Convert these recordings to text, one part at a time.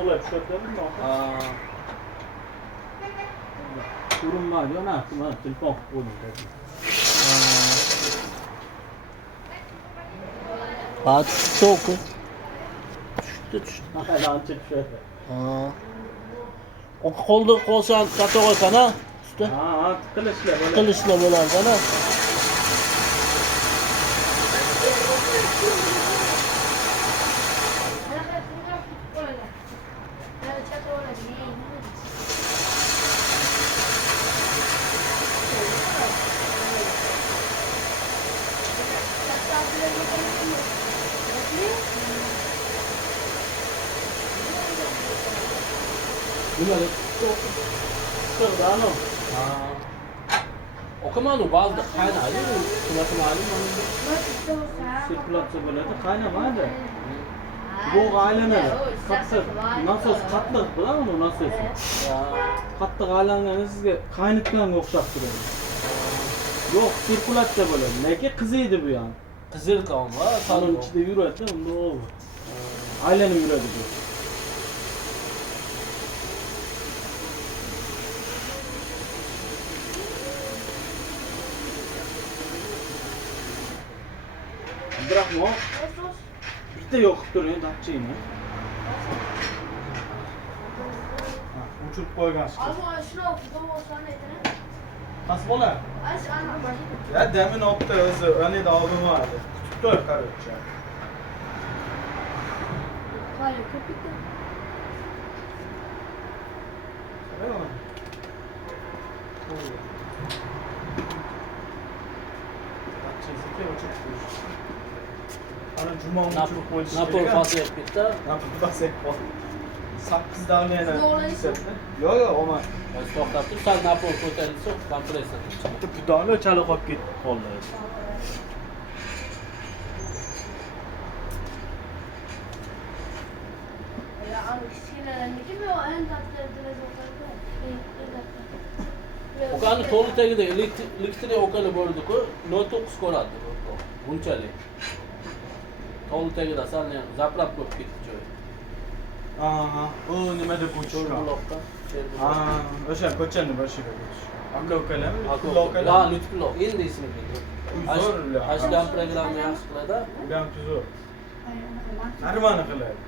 to'g'lab tushirdim men. Ko'rinmadi, yana mana telefon qilib qo'ydim. To'q. Tushdi. Hali ancha tushadi. O qo'lda qo'ysan, qatoq qana? Usta. Qilishlar bo'ladi. Qilishlar bo'ladi qana? Nimaga? Sirdarno. O'qimanu ba'zida qaynaydi, shunaqa ma'lum. Sirkulyatsiya bo'ladi, qaynamaydi. Bu aylanadi. Qattiq, nasos qattiq bilan nasos. Qattiq aylangani sizga qaynatganga o'xshab turadi. Yo'q, sirkulyatsiya bo'ladi. Lekin qiziydi bu ham. Qizilqon va Salon ichida yuradi, unda u aylanib yuradi bu. Abdurahmon. Bitta yo'qib turing, dapchingni. Uçurib qo'ygan. Qas bola? Ya demin opta o'zi, o'ni da oldim vardı. Tutib tur, короче. Hayır, köpükte. Öyle mi? Ana cuma uçurib qo'yish. Napol fasiyat bitta. Napol fasiyat bor. 8 davlena. Yo'q, yo'q, olmaz. To'xtab tur, sal napol ko'tarilsa, kompressor. Bu davla chala qolib ketib qoldi. Ya abi kichkinalarni kim yo en tatlı O'qani to'g'ri tagida elektr o'qali bo'ldi-ku, 09 ko'radi. Bunchalik. To'g'ri tagida sal zaprab ko'p ketdi joy. O nima deb o'chishgan? O'sha ko'chani boshiga ko'chish. Aka-ukalarmi? La, Lutfulloh. Endi ismi keldi. Ashkan programma yaxshi qiladi. Bu ham tuzuk. Narmani qiladi.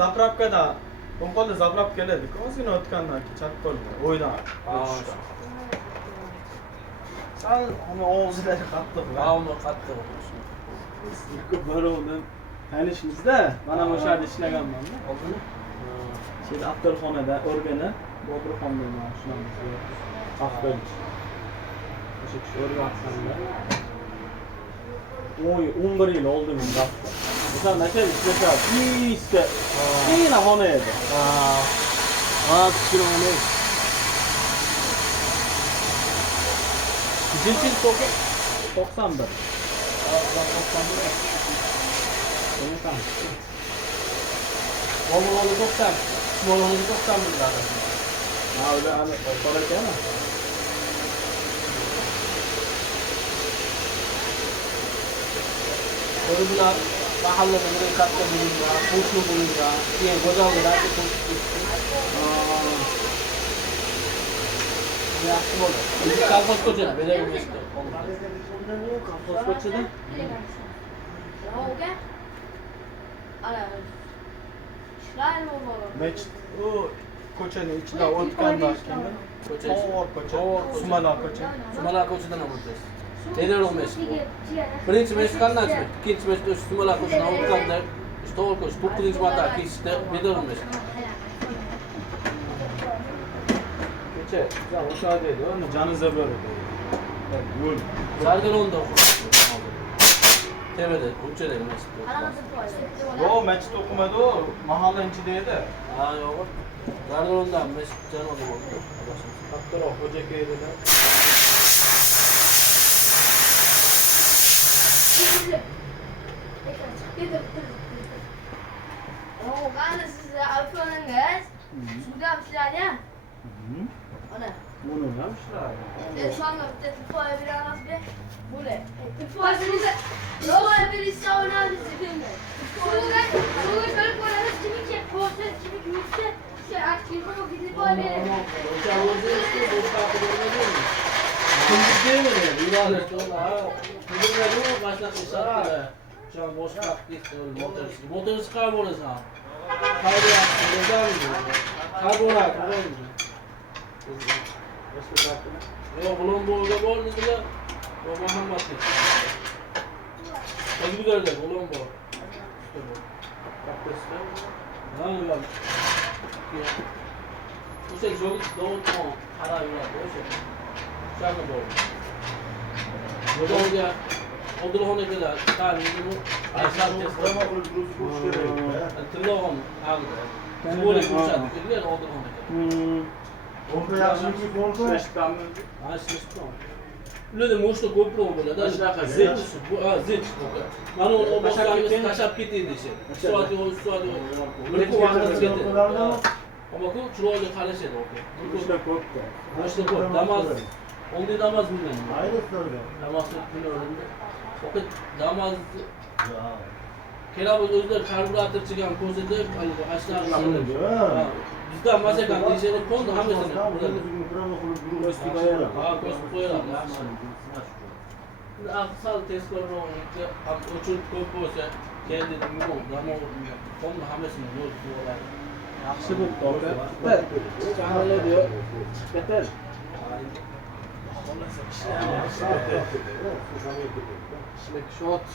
Zapravkada o'ng qo'lda zapravka keladi-ku, ozgina o'tgandan keyin chap qo'lda o'ydan. Sal uni og'zidagi qattiq. Uni qattiq. Birovdan tanishmizda, mana o'sha yerda ishlaganman-da. Oldimi? Shu Abdulxonada o'rgani, Boburxon deyman, shunaqasi. Aqbil. O'sha kishi o'rgatganda 11 yil oldimda. O'sha nacha ishlashardi. Iska. Ena xona edi. Tushunolmayman. Jinchil to'qi 91. Oğlum 90. Oğlum 91 zaten. Öyle hani para ki ama. Oyuncular mahallede buraya katta bulunca, kuşlu bulunca, diye Gozal'da da yaxshi bo'ldi. Biz kolxoz ko'chada belayverishdi. Kolxoz ko'chada? Yo'q. Ana. Shlayim o'g'lim. Meç o ko'chaning ichida o'tgandan keyin To'g'or ko'cha, Sumala ko'cha. Sumala ko'chadan o'tamiz. Tayyorroq mashq. Birinchi mashq qanday chiqdi? Ikkinchi mashq o'sha Sumala ko'chadan o'tganda, To'g'or ko'cha 9-marta ketishdi, bedor mashq. Ko'cha, o'sha deydi, uni janiza bo'ladi. Yo'l. Zargaronda o'qidi. Tevada, uchadagi mashq. Yo'q, masjid o'qimadi u, mahalla ichida edi. Ha, yo'q. Zargaronda mashq janoza bo'ldi. Kattaroq xo'jaka edilar. Qani siz iPhone'ingiz suvda ishlaydi? Ana. Buni ham ishlaydi. Telefonga telefon beramiz-ku. Buni. Telefon berishsa o'ynaymiz. Suvga ko'rib ko'ramiz. Kimi çek, korsan, kimi yüksek. Şey, kimi bu gidip Ama böyle. Oşa oldu işte bu farkı görmedin mi? Şimdi değil mi? Yılanır sonra ha. Bilmedi mi? Başlat işaretle. Şu an boş kalk gitti öyle motorisi. Motorisi kaybolursa. Kaybolursa. Neden mi? Kaybolursa. Yok bunun bu öyle bol dediler. O Muhammed gitti. Özgür gördük ulan bu. İşte bu. Kapısı. Ne var? Bu şey çok doğru para yuvar. O şey. Şarkı doğru. Burada olunca odur ona kadar tarihini bu aşağı test. Tırnağım ağrıdı. Böyle kuşadı. Öyle odur ona kadar. Orada yaxshi bo'lsa, Ha işte. Люди может GoPro böyle da zil bu zil. Mana o boshlangiz tashab ketdi şey. Soat yo'q, soat yo'q. Bir kuvvetli ketdi. Ama bu chiroyli qarash edi oka. juda ko'pda. Boshda ko'p namoz. Onday namoz bilmayman. Ayni so'rga. Namoz o'qiladi. Oka namoz Kelab o'zlar karburator chigan ko'zida ashlar. Bizda masalan dejeni qo'ydi hammasini. Ha, ko'rsatib qo'yiladi. Aqsal tezkorroqlikka o'chirib ko'p bo'lsa, kendi mumkin, qomni hammasini yo'l qo'yadi. Yaxshi bo'pti aka. Chaqirlar diyor. Ketar. Ishlik shot.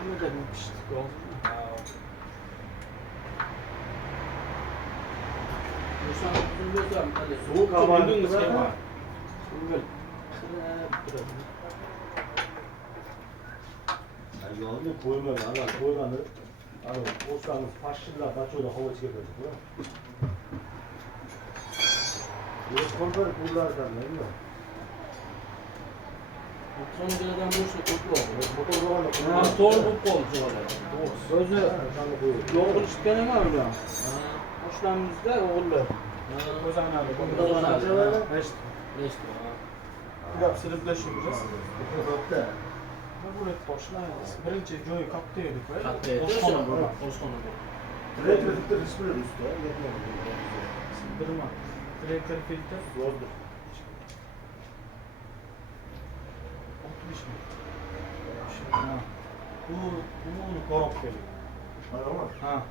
Hammaga bu pishdi. O'shan bo'lsa, Sovuq havoda bugungiz keladi. Yolni qo'ymagan, ana qo'ygani, ana o'sangiz pashillab bachoda havo chiqadi. Bu qoldir pullardan nima? Sonradan boshqa ko'proq. Motor bo'ladi. Ha, to'g'ri bo'lib qoldi. O'zi yo'g'ilishgan emas ular. Boshlamizda o'g'illar. O'zanadi. Nechta? Gap sirtlashimiz. Ko'pda. Buraya boshlaymiz. Birinchi joyi katta edi. Katta edi. Oshxona. Elektrik displet usta, yetmadi. Birma. Elektrik filtr. Zo'rdi. 60 ming. Bunu korkup geliyor. Ana Ha.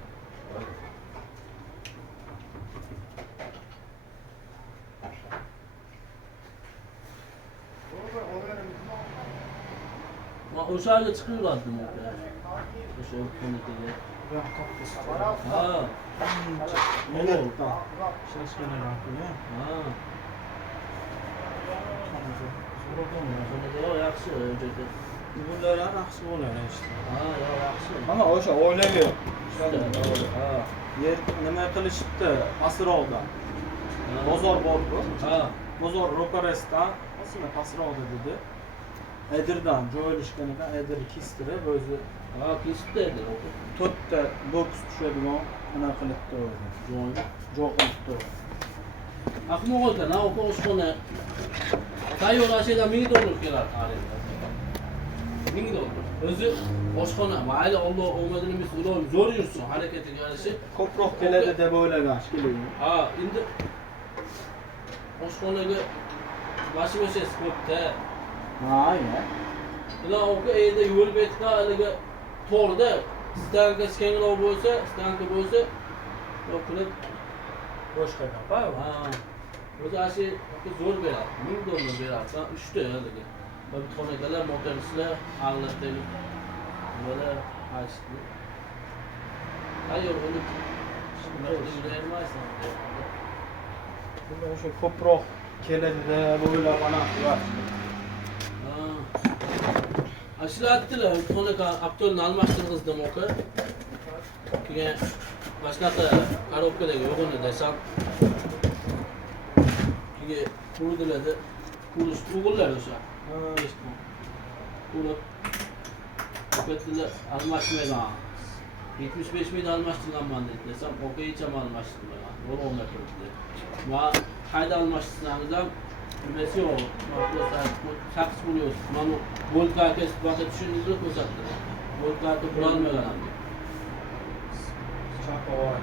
Ma o'shaga chiqyapti motor. O'sha ko'nitiga. Ben kapısı. Ha. Ne oldu? Ses gene rahatlı. Ha. Sonunda yaxshi o'jada. Bunlar yaxshi bo'ladi işte. Ha, yaxshi. Ama o'sha o'ylaydi. Ha. Yer nima qilishibdi? Asrovda. Bozor bor-ku. Ha. Bozor ro'parasidan, aslında pasrovda dedi. Edirdan joylashganidan Edir kestirib o'zi Ha, kesibdi edi. to'rtta boks tushadigan nima qilibdi o'zi. Joy qilibdi. Ahmoq ekan, ha, oshxona. Tayyor ashada $1000 keladi arenda. $1000. O'zi oshxona, mayli Alloh omadini biz ular zo'r yursin, harakatiga yarasha. Ko'proq keladi deb o'ylagan shekilli. Ha, endi oshxonaga mashina ko'pda. Ha, ya. Ular oka endi yo'l betida haliga to'g'rida stanka kengroq bo'lsa, stanka bo'lsa, yo'qilib Boshqa gap. ha. O'zi ashi zo'r beradi. $1000 beradi. 3 ta haliga. Bir xonadalar motoristlar ag'latdagi. Bular ashti. Ayyor uni bermaysan. Bunda o'sha ko'proq keladi deb o'ylab ana qiladi. Ashlatdilar, xonaka aptolni almashtirg'izdim oka. Keyin mashlaqa korobkadagi yo'g'ini desam. Keyin qurdilarda qurish o'g'illar o'sha. Qurib o'qitdilar, almashmagan. 75 ming almashtirganman desam, oka hecham almashtirmagan. Yo'g'onlar turibdi. Va qayda almashtirsangiz nimasi yo'q. Shaks bo'lyapti. Mana voltga kesib vaqt tushundingizmi ko'rsatdi. Voltga qurolmagan ham. Ova.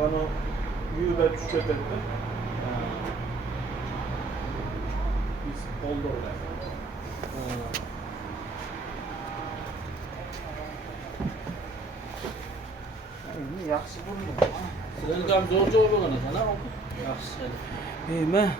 Yani yüğde düşük etti. Biz oldu öyle. Yaxshi bo'ldi. Sizlar ham zo'r joy bo'lgan ekan, ha? Yaxshi. Nima?